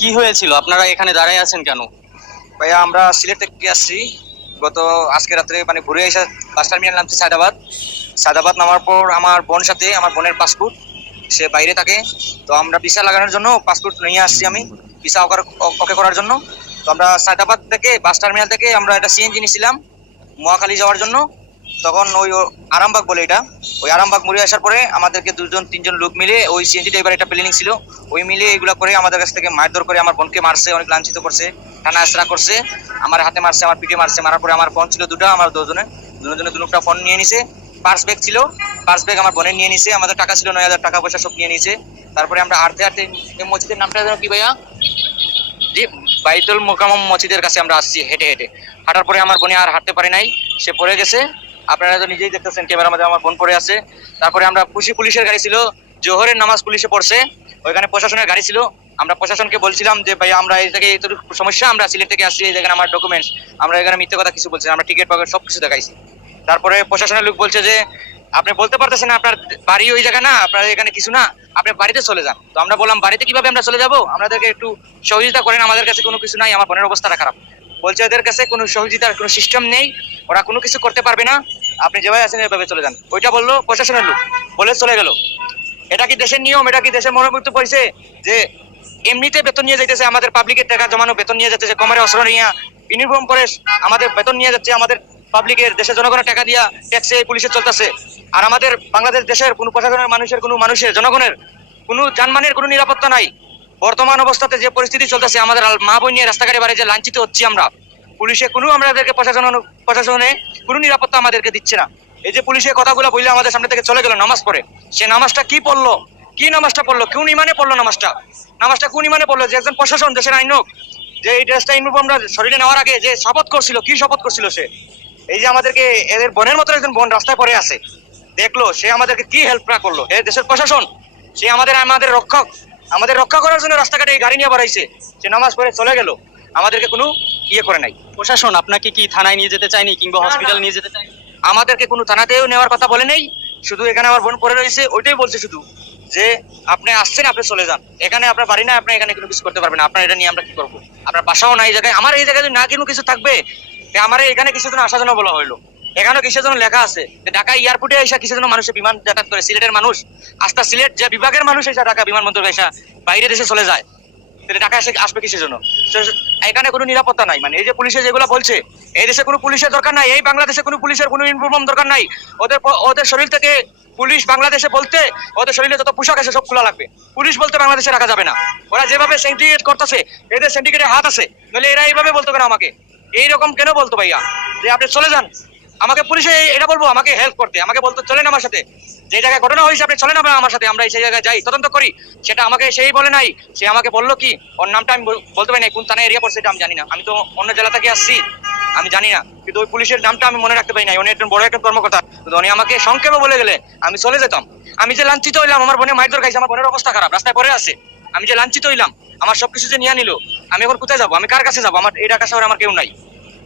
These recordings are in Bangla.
কি হয়েছিল? আপনারা এখানে দাঁড়ায় আছেন কেন? ভাইয়া, আমরা সিলেট থেকে আসছি। গত আজকে রাত্রে মানে ঘুরে এসে বাস টার্মিনাল নামছি সায়দাবাদ সায়দাবাদ নামার পর আমার বোন সাথে, আমার বোনের পাসপোর্ট, সে বাইরে থাকে। তো আমরা ভিসা লাগানোর জন্য পাসপোর্ট নিয়ে আসছি আমি, ভিসা ওকে করার জন্য। তো আমরা সায়দাবাদ থেকে, বাস টার্মিনাল থেকে আমরা একটা সিএনজি নিয়েছিলাম, মহাখালী যাওয়ার জন্য। তখন ওই আরামবাগ বলে এটা। ওই আরামবাগ মুড়ে আসার পরে আমাদেরকে দুজন, তিনজন লোক মিলে ওই সিএনজি ড্রাইভার একটা প্লেনিং ছিল। ওই মিলে এগুলো করে আমাদের কাছ থেকে মারধর করে আমার বোনকে মারছে, অনেক লাঞ্ছিত করছে টানা আসরা করছে, আমার হাতে মারছে, আমার পিঠে মারছে, মারার পরে আমার ফোন ছিল দুটো, আমার দুজনে দুজনে দুটা ফোন নিয়ে নিছে। পার্স ব্যাগ ছিল পার্স ব্যাগ আমার বোনের নিয়ে নিছে, আমাদের টাকা ছিল নয় হাজার টাকা পয়সা সব নিয়ে নিছে। তারপরে আমরা হাঁটতে এই মসজিদের নামটা যেন কি ভাইয়া? জি, বাইতুল মোকামম মসজিদের কাছে আমরা আসছি হেঁটে হেঁটে। হাঁটার পরে আমার বোনে আর হাঁটতে পারে নাই, সে পড়ে গেছে। আপনারা তো নিজেই দেখতেছেন, ক্যামেরার মধ্যে আমার বোন পড়ে আছে। তারপরে আমরা খুশি পুলিশের গাড়ি ছিল, জোহরের নামাজ পুলিশে পড়ছে। ওইখানে প্রশাসনের গাড়ি ছিল। আমরা প্রশাসনকে বলছিলাম যে ভাই আমরা এই জায়গায় এইটুকু সমস্যা, আমরা সিলেট থেকে আসছি, এই আমার ডকুমেন্টস আমরা এখানে মিথ্যে কথা কিছু বলছি আমরা টিকিট পাকেট সব কিছু দেখাইছি। তারপরে প্রশাসনের লোক বলছে যে, আপনি বলতে পারতেছেন আপনার বাড়ি ওই জায়গা না, আপনার এখানে কিছু না, আপনি বাড়িতে চলে যান। তো আমরা বললাম, বাড়িতে কীভাবে আমরা চলে যাব? আমাদেরকে একটু সহযোগিতা করেন, আমাদের কাছে কোনো কিছু নাই, আমার বোনের অবস্থাটা খারাপ। বলছে এদের কাছে কোনো সহযোগিতার কোনো সিস্টেম নেই, ওরা কোনো কিছু করতে পারবে না আপনি যেভাবে আছেন এভাবে চলে যান। ওইটা বলল প্রশাসনের লোক। বলে চলে গেল। এটা কি দেশের নিয়ম? এটা কি দেশের মনোমুক্ত পড়ছে যে এমনিতে বেতন নিয়ে যাইতেছে, আমাদের পাবলিকের টাকা জমানো বেতন নিয়ে যাচ্ছে কমারে অস্ত্র নিয়ে ইউনিফর্ম পরে আমাদের বেতন নিয়ে যাচ্ছে, আমাদের পাবলিকের দেশের জনগণের টাকা দিয়া ট্যাক্সে পুলিশে চলতেছে। আর আমাদের বাংলাদেশ দেশের কোনো প্রশাসনের মানুষের, কোনো মানুষের, জনগণের, কোনো যানবাহনের কোনো নিরাপত্তা নাই। বর্তমান অবস্থাতে যে পরিস্থিতি চলতেছে, আমাদের মা বোন নিয়ে রাস্তাঘাটে বাড়ি যে লাঞ্ছিত হচ্ছি আমরা পুলিশে কোনো আমাদেরকে প্রশাসন, প্রশাসনে কোনো নিরাপত্তা আমাদেরকে দিচ্ছে না। এই যে পুলিশের কথাগুলো বললে আমাদের সামনে থেকে চলে গেল নামাজ পড়ে। সে নামাজটা কি পড়ল? কি নামাজটা পড়ল? কোন ইমানে পড়ল নামাজটা? নামাজটা কোন ইমানে পড়ল? যে একজন প্রশাসন, দেশের আইনক যে এই ড্রেসটা ইউনিফর্ম আমরা শরীরে নেওয়ার আগে যে শপথ করছিল, কি শপথ করছিল সে? এই যে আমাদেরকে এদের বোনের মতো একজন বোন রাস্তায় পড়ে আছে। দেখল সে আমাদেরকে কি হেল্প না করল? এ দেশের প্রশাসন, সে আমাদের আমাদের রক্ষক, আমাদের রক্ষা করার জন্য রাস্তাঘাটে এই গাড়ি নিয়ে বাড়াইছে। সে নামাজ পড়ে চলে গেল। আমাদেরকে কোনো ইয়ে করে নাই। প্রশাসন আপনাকে কি থানায় নিয়ে যেতে চায়নি কিংবা হসপিটাল নিয়ে যেতে চায়নি? আমাদেরকে কোনো থানাতেও নেওয়ার কথা বলে নেই। শুধু এখানে আমার বোন পড়ে রয়েছে ওইটাই বলছে শুধু যে আপনি আসছেন আপনি চলে যান। এখানে আপনার বাড়ি না আপনি এখানে কোনো কিছু করতে পারবেন আপনার এটা নিয়ে আমরা কি করব? আপনার বাসাও নাই এই জায়গায়। আমার এই জায়গায় যদি না কোনো কিছু থাকবে আমার এখানে কিছু জন্য আসার জন্য বলা হইল? এখানেও কিসের জন্য লেখা আছে? যে ঢাকা এয়ারপোর্টে এসে কিসের জন্য মানুষের বিমান যাতায়াত করে? সিলেটের মানুষ। আস্তা সিলেট যে বিভাগের মানুষ এসে ঢাকা বিমানবন্দর এসে বাইরে দেশে চলে যায়। এসে আসবে কিসের জন্য? এখানে কোনো নিরাপত্তা নাই। মানে এই যে পুলিশে যেগুলো বলছে, এই দেশে কোনো পুলিশের দরকার নাই, এই বাংলাদেশে কোনো পুলিশের কোনো দরকার নাই। ওদের ওদের শরীর থেকে পুলিশ বাংলাদেশে বলতে, ওদের শরীরে যত পোশাক আছে সব খোলা লাগবে। পুলিশ বলতে বাংলাদেশে রাখা যাবে না। ওরা যেভাবে সেন্টিগ্রেট করতেছে, এদের সেন্টিগ্রেটে হাত আছে। নাহলে এরা এইভাবে বলতো কেন আমাকে? এইরকম কেন বলতো ভাইয়া? যে আপনি চলে যান আমাকে পুলিশে এটা বলব, আমাকে হেল্প করতে। আমাকে বলতো, চলেন আমার সাথে। যে জায়গায় ঘটনা হয়েছে, আপনি চলেন আপনার আমার সাথে, আমরা সেই জায়গায় যাই, তদন্ত করি। সেটা আমাকে সেই বলে নাই, সে আমাকে বলল কি, ওর নামটা আমি বলতে পারি না কোন থানা এরিয়া পড়ছে এটা আমি জানি না। আমি তো অন্য জেলা থেকে আসছি, আমি জানি না। কিন্তু ওই পুলিশের নামটা আমি মনে রাখতে পারি না উনি একজন বড় একটা কর্মকর্তা। উনি আমাকে সংক্ষেপে বলে গেলে, আমি চলে যেতাম। আমি যে লাঞ্ছিত হইলাম, আমার বোনের মাইদর খাইছে, আমার বোনের অবস্থা খারাপ, রাস্তায় পরে আছে। আমি যে লাঞ্ছিত হইলাম, আমার সবকিছু যে নিয়ে নিল, আমি এখন কোথায় যাব? আমি কার কাছে যাব? আমার এই ঢাকা শহরে আমার কেউ নাই।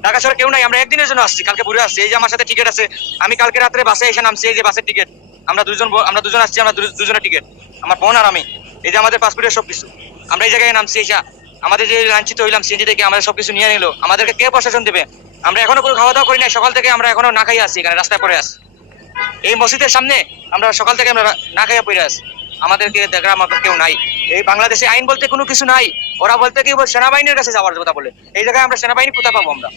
ঢাকা শহরে কেউ নাই, আমরা একদিনের জন্য আসছি, কালকে ঘুরে আসছি। এই যে আমার সাথে টিকিট আছে, আমি কালকে রাত্রে বাসে এসে নামছি, এই যে বাসের টিকিট আমরা দুজন আমরা দুজন আসছি, আমরা দুজনের টিকিট আমার বোন আর আমি। এই যে আমাদের পাসপোর্টের সব কিছু আমরা এই জায়গায় নামছি, এসা আমাদের যে লাঞ্ছিত হইলাম, সিএনজি থেকে আমাদের সবকিছু নিয়ে নিল। আমাদেরকে কে প্রশাসন দেবে? আমরা এখনও কোনো খাওয়া দাওয়া করি নাই, সকাল থেকে আমরা এখনও না খাই আছি, এখানে রাস্তায় পড়ে আসি এই মসজিদের সামনে আমরা সকাল থেকে আমরা না খাইয়া পড়ে আছি। আমাদেরকে দেখার আমাদের কেউ নাই। এই বাংলাদেশে আইন বলতে কোনো কিছু নাই। ওরা বলতে কি সেনাবাহিনীর কাছে যাওয়ার কথা বলে। এই জায়গায় আমরা সেনাবাহিনী কোথায় পাবো আমরা।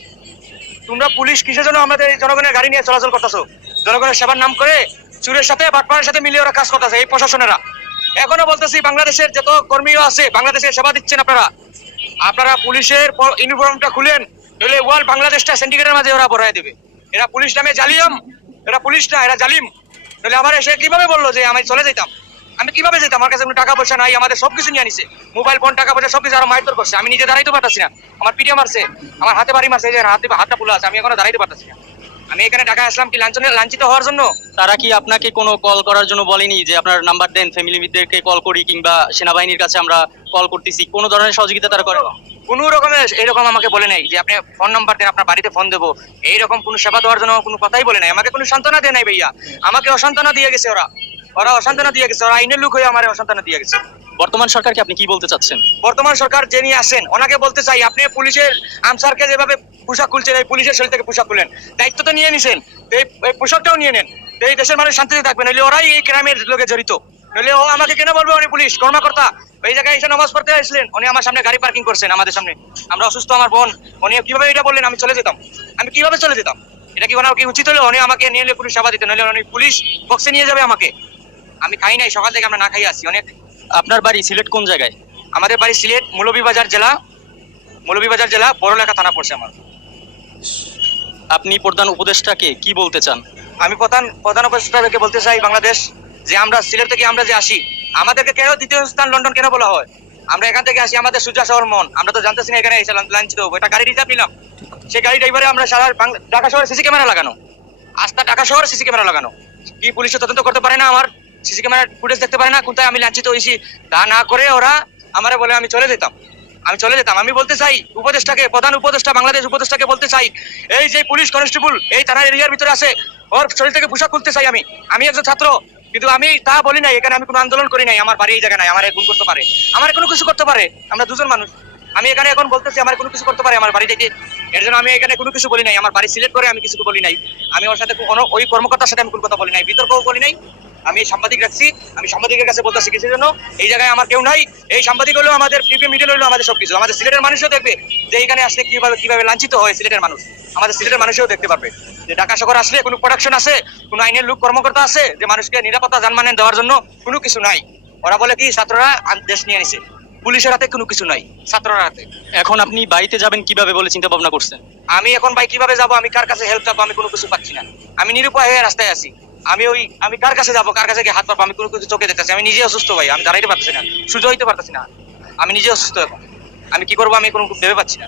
তোমরা পুলিশ কিসের জন্য আমাদের জনগণের গাড়ি নিয়ে চলাচল করতেছো? জনগণের সেবার নাম করে চুরের সাথে বাটপাড়ের সাথে মিলিয়ে ওরা কাজ করতেছে, এই প্রশাসনেরা। এখনও বলতেছি, বাংলাদেশের যত কর্মীও আছে, বাংলাদেশের সেবা দিচ্ছেন আপনারা। আপনারা পুলিশের ইউনিফর্মটা খুলেন, নইলে ওয়াল বাংলাদেশটা সিন্ডিকেটের মাঝে ওরা বড়াই দেবে। এরা পুলিশ নামে জালিয়াম এরা পুলিশ না, এরা জালিম। নইলে আমার এসে কীভাবে বলল যে আমি চলে যেতাম? আমি কীভাবে যেতাম? আমার কাছে কোনো টাকা পয়সা নাই আমাদের সবকিছু নিয়ে আনিছে। মোবাইল ফোন টাকা পয়সা সবকিছু আরও মারধর করছে। আমি নিজে দাঁড়াইতে পারতাছি না। আমার পিঠে মারছে আমার হাতে বাড়ি মারছে যে হাতে হাতটা ফুলে আছে আমি এখনও দাঁড়াইতে পারতাছি না। আমি এখানে ঢাকা আসলাম কি লাঞ্ছনের লাঞ্ছিত হওয়ার জন্য? তারা কি আপনাকে কোনো কল করার জন্য বলেনি যে আপনার নাম্বার দেন ফ্যামিলিদেরকে কল করি কিংবা সেনাবাহিনীর কাছে আমরা কল করতেছি? কোনো ধরনের সহযোগিতা তারা করে? কোনো রকমের এরকম আমাকে বলে নাই যে আপনি ফোন নাম্বার দেন আপনার বাড়িতে ফোন দেবো। এইরকম কোনো সেবা দেওয়ার জন্য কোনো কথাই বলে নাই। আমাকে কোনো সান্ত্বনা দেয় নাই ভাইয়া। আমাকে অসান্ত্বনা দিয়ে গেছে ওরা। ওরা অসান্ত্বনা দিয়ে গেছে ওরা আইনের লোক হয়ে আমার অসান্ত্বনা দিয়ে গেছে। বর্তমান সরকারকে আপনি কি বলতে চাচ্ছেন? বর্তমান সরকার যিনি আছেন ওনাকে বলতে চাই আপনি পুলিশের আনসারকে যেভাবে পোশাক খুলছেন এই পুলিশের শরীর থেকে পোশাক খুলেন দায়িত্ব তো নিয়ে নিছেন এই এই পোশাকটাও নিয়ে নেন তো এই দেশের মানুষ শান্তিতে থাকবে নইলে ওরাই এই ক্রাইমের লোকে জড়িত। নইলে ও আমাকে কেন বলবে উনি পুলিশ কর্মকর্তা? এই জায়গায় এসে নামাজ পড়তে আসলেন উনি আমার সামনে গাড়ি পার্কিং করছেন আমাদের সামনে। আমরা অসুস্থ আমার বোন উনি কীভাবে এটা বললেন আমি চলে যেতাম। আমি কীভাবে চলে যেতাম? এটা কি ওনার কি উচিত হলো? উনি আমাকে নিয়ে পুলিশ সেবা দিতে নইলে উনি পুলিশ বক্সে নিয়ে যাবে আমাকে। আমি খাই নাই, সকাল থেকে আমরা না খাই আসি অনেক, আপনার বাড়ি সিলেট কোন জায়গায়? আমাদের বাড়ি সিলেট, মৌলভীবাজার জেলা মৌলভীবাজার জেলা, বড়লেখা থানা পড়ছে আমার। আপনি প্রধান উপদেষ্টাকে কি বলতে চান? আমি প্রধান প্রধান উপদেষ্টাকে বলতে চাই বাংলাদেশ, যে আমরা সিলেট থেকে আমরা যে আসি, আমাদেরকে কেন দ্বিতীয় স্থান লন্ডন কেন বলা হয়? আমরা এখান থেকে আসি, আমাদের সূর্যা শহর মন। আমরা তো জানতেছি না এখানে এসে লাঞ্ছিত হব। এটা গাড়ি রিজার্ভ নিলাম। সেই গাড়ি ড্রাইভারে আমরা সারা ঢাকা শহরে সিসি ক্যামেরা লাগানো। আস্থা ঢাকা শহরে সিসি ক্যামেরা লাগানো। কি পুলিশে তদন্ত করতে পারে না আমার? সিসি ক্যামেরার ফুটেজ দেখতে পারে না, কোথায় আমি লাঞ্ছিত হয়েছি, তা না করে ওরা আমারে বলে আমি চলে যেতাম। আমি চলে যেতাম। আমি বলতে চাই, উপদেষ্টাকে, প্রধান উপদেষ্টা, বাংলাদেশ উপদেষ্টাকে বলতে চাই, এই যে পুলিশ কনস্টেবল, এই থানার এরিয়ার ভিতরে আছে, ওর শরীর থেকে পোশাক খুলতে চাই আমি। আমি একজন ছাত্র, কিন্তু আমি তা বলি নাই, এখানে আমি কোনো আন্দোলন করি নাই, আমার বাড়ি এই জায়গা নাই, আমার গুণ করতে পারে। আমার কোনো কিছু করতে পারে, আমরা দুজন মানুষ। আমি এখানে এখন বলতেছি, আমার কোনো কিছু করতে পারে আমার বাড়ি থেকে এর জন্য আমি এখানে কোনো কিছু বলি নাই, আমার বাড়ি সিলেক্ট করে আমি কিছু বলি নাই। আমি ওর সাথে কোনো, ওই কর্মকর্তার সাথে আমি কোনো কথা বলি নাই, বিতর্কও বলি নাই। আমি সাংবাদিক রাখছি আমি সাংবাদিকের কাছে বলতেছি কিসের জন্য? এই জায়গায় আমার কেউ নাই এই সাংবাদিক হলো আমাদের প্রিপি মিডিয়া হলো আমাদের সবকিছু। আমাদের সিলেটের মানুষও দেখবে যে এখানে আসলে কীভাবে কীভাবে লাঞ্ছিত হয় সিলেটের মানুষ। আমাদের সিলেটের মানুষও দেখতে পারবে। যে ঢাকা শহর আসলে কোনো প্রোডাকশন আছে কোনো আইনের লোক কর্মকর্তা আছে যে মানুষকে নিরাপত্তা জানমানে দেওয়ার জন্য কোনো কিছু নাই। ওরা বলে কি ছাত্ররা দেশ নিয়ে নিছে। পুলিশের হাতে কোনো কিছু নাই ছাত্ররা হাতে। এখন আপনি বাড়িতে যাবেন কীভাবে বলে চিন্তা ভাবনা করছেন? আমি এখন ভাই কীভাবে যাব আমি কার কাছে হেল্প চাবো আমি কোনো কিছু পাচ্ছি না। আমি নিরুপায় হয়ে রাস্তায় আছি। আমি ওই, আমি কার কাছে যাব? কার কাছে গিয়ে হাত পাবো আমি কোনো কিছু চোখে দেখতেছি আমি নিজে অসুস্থ ভাই, আমি দাঁড়াইতে পারতেছি না। সুযোগ হইতে পারতেছি না। আমি নিজে অসুস্থ এখন। আমি কি করব? আমি কোনো ভেবে পাচ্ছি না।